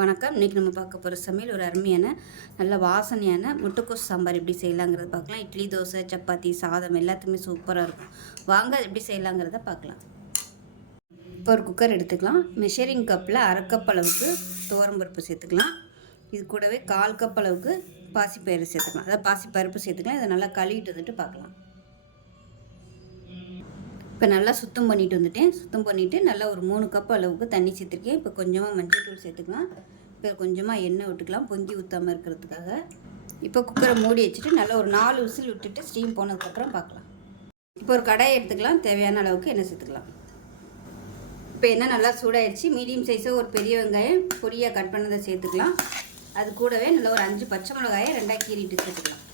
வணக்கம். இன்றைக்கி நம்ம பார்க்க போகிற சமையல் ஒரு அருமையான நல்ல வாசனையான முட்டைக்கோஸ் சாம்பார் எப்படி செய்யலாங்கிறத பார்க்கலாம். இட்லி, தோசை, சப்பாத்தி, சாதம் எல்லாத்துக்குமே சூப்பராக இருக்கும். வாங்க எப்படி செய்யலாங்கிறத பார்க்கலாம். இப்போ ஒரு குக்கர் எடுத்துக்கலாம். மெஷரிங் கப்பில் 1/2 கப் அளவுக்கு துவரம்பருப்பு சேர்த்துக்கலாம். இது கூடவே 1/4 கப் அளவுக்கு பாசிப்பயிறு சேர்த்துக்கலாம். அதாவது பாசிப்பருப்பு சேர்த்துக்கலாம். இதை நல்லா கழுவிட்டு வந்துட்டு பார்க்கலாம். இப்போ நல்லா சுத்தம் பண்ணிட்டு வந்துட்டேன். சுத்தம் பண்ணிவிட்டு நல்லா ஒரு 3 கப் அளவுக்கு தண்ணி சேர்த்துருக்கேன். இப்போ கொஞ்சமாக மஞ்சள் தூள் சேர்த்துக்கலாம். இப்போ கொஞ்சமாக எண்ணெய் விட்டுக்கலாம், பொங்கி ஊற்றாமல் இருக்கிறதுக்காக. இப்போ குக்கரை மூடி வச்சுட்டு நல்லா ஒரு 4 விசில் விட்டுட்டு ஸ்டீம் போனதுக்கப்புறம் பார்க்கலாம். இப்போ ஒரு கடாயை எடுத்துக்கலாம். தேவையான அளவுக்கு எண்ணெய் சேர்த்துக்கலாம். இப்போ எண்ணெய் நல்லா சூடாயிடுச்சு. மீடியம் சைஸாக ஒரு பெரிய வெங்காயம் பொடியாக கட் பண்ணதை சேர்த்துக்கலாம். அது கூடவே நல்லா ஒரு 5 பச்சை மிளகாயை 2ஆக கீறிட்டு சேர்த்துக்கலாம்.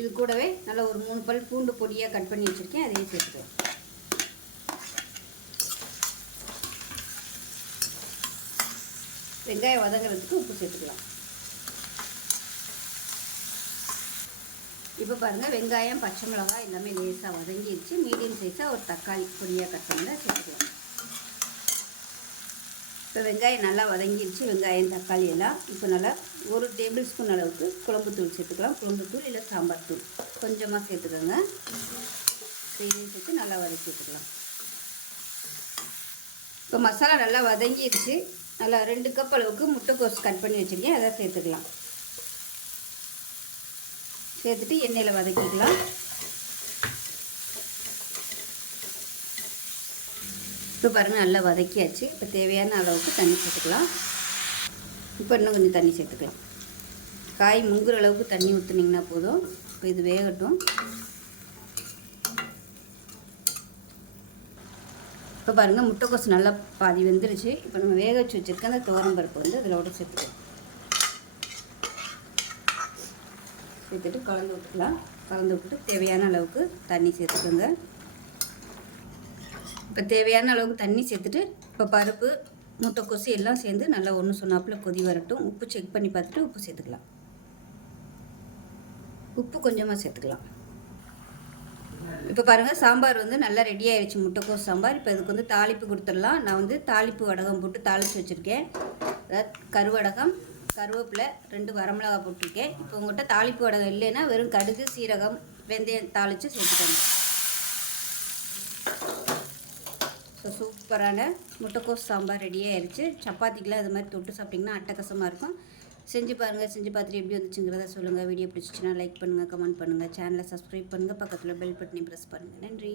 இது கூடவே நல்லா ஒரு 3 பல் பூண்டு பொடியாக கட் பண்ணி வச்சுருக்கேன், அதையும் சேர்த்துக்கலாம். வெங்காயம் வதங்குறதுக்கு உப்பு சேர்த்துக்கலாம். இப்போ பாருங்கள், வெங்காயம் பச்சை மிளகாய் எல்லாமே லேசாக வதங்கிடுச்சு. மீடியம் சைஸாக ஒரு தக்காளி பொடியாக கட் பண்ணதை சேர்த்துக்கலாம். இப்போ வெங்காயம் நல்லா வதங்கிடுச்சு. வெங்காயம் தக்காளி எல்லாம் இப்போ நல்லா 1 டேபிள் ஸ்பூன் அளவுக்கு குழம்புத்தூள் சேர்த்துக்கலாம். குழம்புத்தூள் இல்லை சாம்பார் தூள் கொஞ்சமாக சேர்த்துக்கோங்க. இதையும் சேர்த்து நல்லா வதக்கி வச்சுக்கலாம். இப்போ மசாலா நல்லா வதங்கிடுச்சு. நல்லா 2 கப் அளவுக்கு முட்டைக்கோஸ் கட் பண்ணி வச்சுருக்கேன், அதை சேர்த்துக்கலாம். சேர்த்துட்டு எண்ணெயில் வதக்கிக்கலாம். இப்போ பாருங்கள், நல்லா வதக்கியாச்சு. இப்போ தேவையான அளவுக்கு தண்ணி சேர்த்துக்கலாம். இப்போ இன்னும் கொஞ்சம் தண்ணி சேர்த்துக்கலாம். காய் முங்குற அளவுக்கு தண்ணி ஊற்றுனீங்கன்னா போதும். இப்போ இது வேகட்டும். இப்போ பாருங்கள், முட்டைக்கோஸ் நல்லா பாதி வெந்துருச்சு. இப்போ நம்ம வேக வச்சு வச்சுருக்க அந்த துவரம்பருப்பு வந்து அதிலோட சேர்த்துக்கலாம். சேர்த்துட்டு கலந்து விட்டுக்கலாம். கலந்து விட்டுட்டு தேவையான அளவுக்கு தண்ணி சேர்த்துக்கோங்க. இப்போ தேவையான அளவுக்கு தண்ணி சேர்த்துட்டு இப்போ பருப்பு முட்டைக்கோசு எல்லாம் சேர்ந்து நல்லா ஒன்று சொன்னாப்பில் கொதி வரட்டும். உப்பு செக் பண்ணி பார்த்துட்டு உப்பு சேர்த்துக்கலாம். உப்பு கொஞ்சமாக சேர்த்துக்கலாம். இப்போ பாருங்கள், சாம்பார் வந்து நல்லா ரெடி ஆகிடுச்சு. முட்டைக்கோஸ் சாம்பார். இப்போ இதுக்கு வந்து தாளிப்பு கொடுத்துடலாம். நான் வந்து தாளிப்பு வடகம் போட்டு தாளித்து வச்சுருக்கேன். அதாவது கருவடகம், கருவேப்பிலை, 2 வரமிளகா போட்டிருக்கேன். இப்போ உங்கள்கிட்ட தாளிப்பு வடகம் இல்லைன்னா வெறும் கடுகு, சீரகம், வெந்தயம் தாளித்து சேர்த்துக்கோங்க. சூப்பரான முட்டைக்கோஸ் சாம்பார் ரெடி ஆயிடுச்சு. சப்பாத்திக்கெலாம் இது மாதிரி தொட்டு சாப்பிட்டிங்கன்னா அட்டகாசமாக இருக்கும். செஞ்சு பாருங்கள். செஞ்சு பார்த்துட்டு எப்படி வந்துச்சுங்கிறத சொல்லுங்கள். வீடியோ பிடிச்சிச்சின்னா லைக் பண்ணுங்கள், கமெண்ட் பண்ணுங்கள், சேனலை சப்ஸ்கிரைப் பண்ணுங்கள், பக்கத்தில் பெல் பட்டனை ப்ரெஸ் பண்ணுங்கள். நன்றி.